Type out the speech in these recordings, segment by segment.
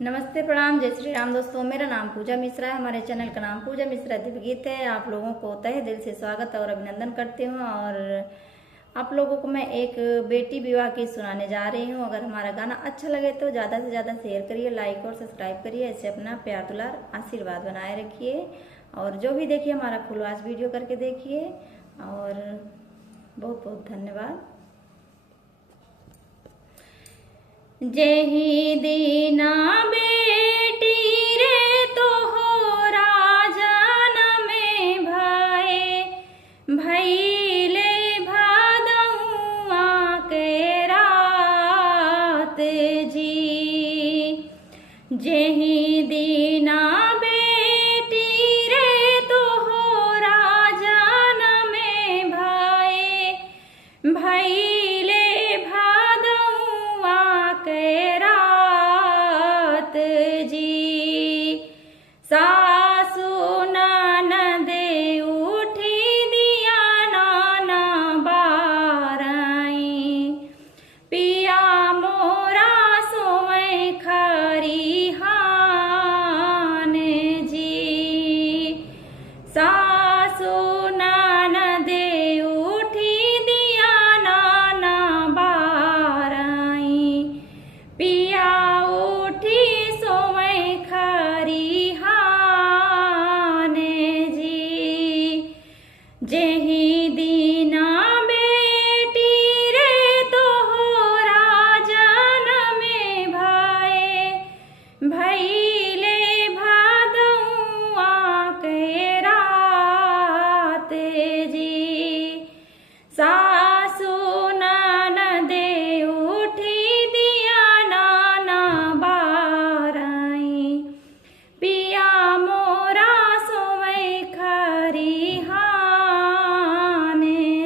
नमस्ते, प्रणाम, जय श्री राम। दोस्तों, मेरा नाम पूजा मिश्रा है। हमारे चैनल का नाम पूजा मिश्रा दिव्य गीत है। आप लोगों को तहे दिल से स्वागत और अभिनंदन करती हूँ। और आप लोगों को मैं एक बेटी विवाह की सुनाने जा रही हूँ। अगर हमारा गाना अच्छा लगे तो ज़्यादा से ज़्यादा शेयर करिए, लाइक और सब्सक्राइब करिए। ऐसे अपना प्यार दुलार आशीर्वाद बनाए रखिए। और जो भी देखिए हमारा फुल वॉच वीडियो करके देखिए। और बहुत बहुत धन्यवाद। जेहि दीना बेटी रे तोहरा जनम भये, भइले भादउआ के रात जी। जेहि दीना बेटी रे तोहरा जनम भये, भइले के रात जी। सासु ननद उठी दिया नाना बारई, पिया मोरा सोए खरिहान जी। सासु ननद उठी दिया नाना बारई, पिया उठी सोए खरिहान जी। जेहि दीना बेटी रे तोहरा जनम भये, भइले भादउआ के रात जी। सासु ननद उठी दिया नाना बारई, पिया मोरा सोए खरिहान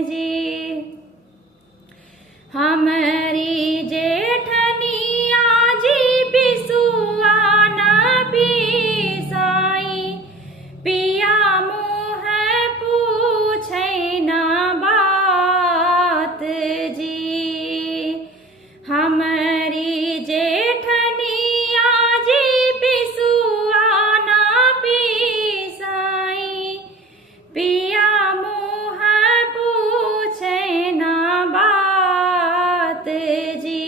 जी। हमारी जेठनिया जी पिसुआ न पिसाई, पिया मुँह पूछे न बात जी। हमारी जेठनिया जी पिसुआ न पिसाई, पिया मुँह पूछे न बात जी।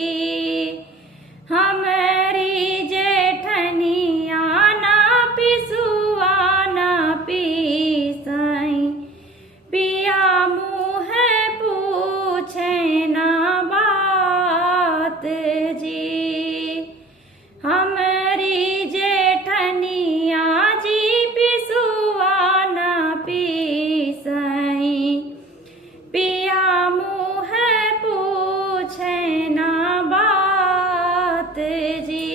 हमारी जेठनिया न पिसुआ न पिसाई, पिया मुँह पूछे न बात जी। हमारी जेठनिया जी पिसुआ न पिसाई, पिया मुँह पूछे न बात जी।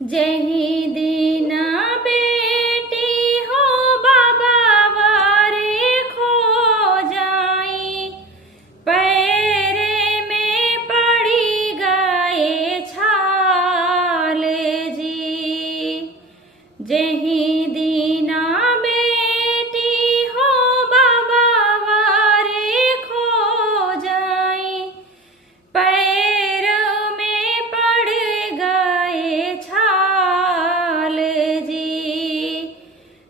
जेहि दीना बेटी हो बाबा वारे खो जाई, पैरे में पड़ी गए छाल जी। जेहि दीना बेटी हो बाबा वारे खो जाई, पैर में पड़ गए छाल जी।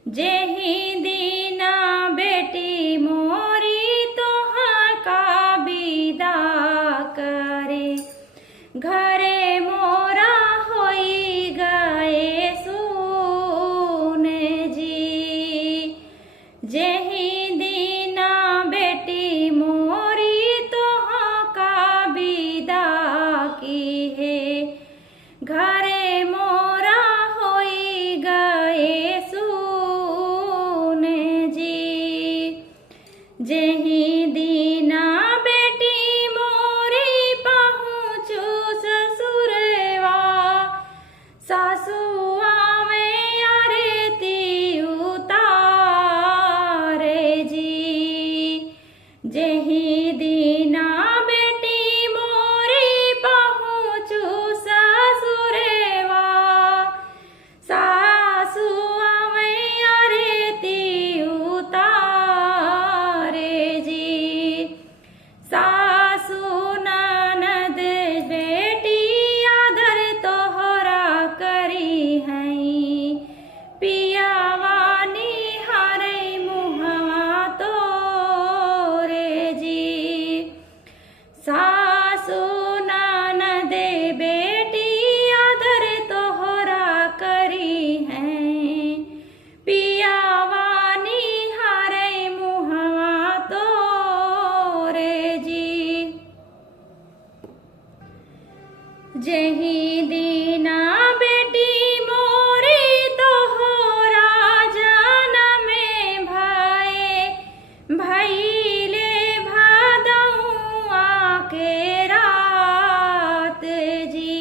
जेहि दीना बेटी मोरी तोहाँ का विदा करे, घरे मोरा होई गए सुन जी। जेहि दीना बेटी मोरी तोहाँ का विदा की है, घरे मोरा होई गए सुन जी। जेहि दीना बेटी मोरी पहुँचू ससुरवा, सासुआ में आरती उतारे जी। जेहि दीना बेटी मोरी पहुँचू ससुरवा, जेहि दीना बेटी मोरी तोहरा जनमे भये, भइले भादउआ के रात जी।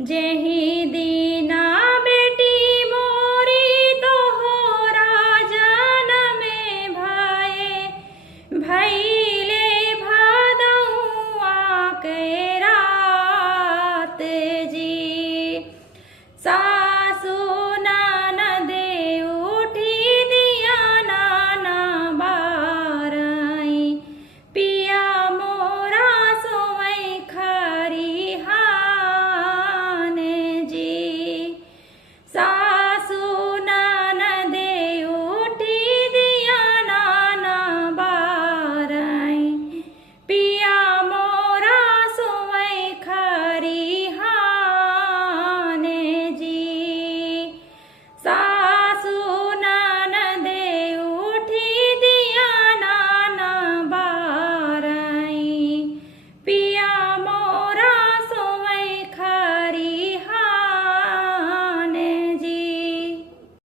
जेहि दीना बेटी मोरी तोहरा जनमे भये, भइले भादउआ के रात जी। सा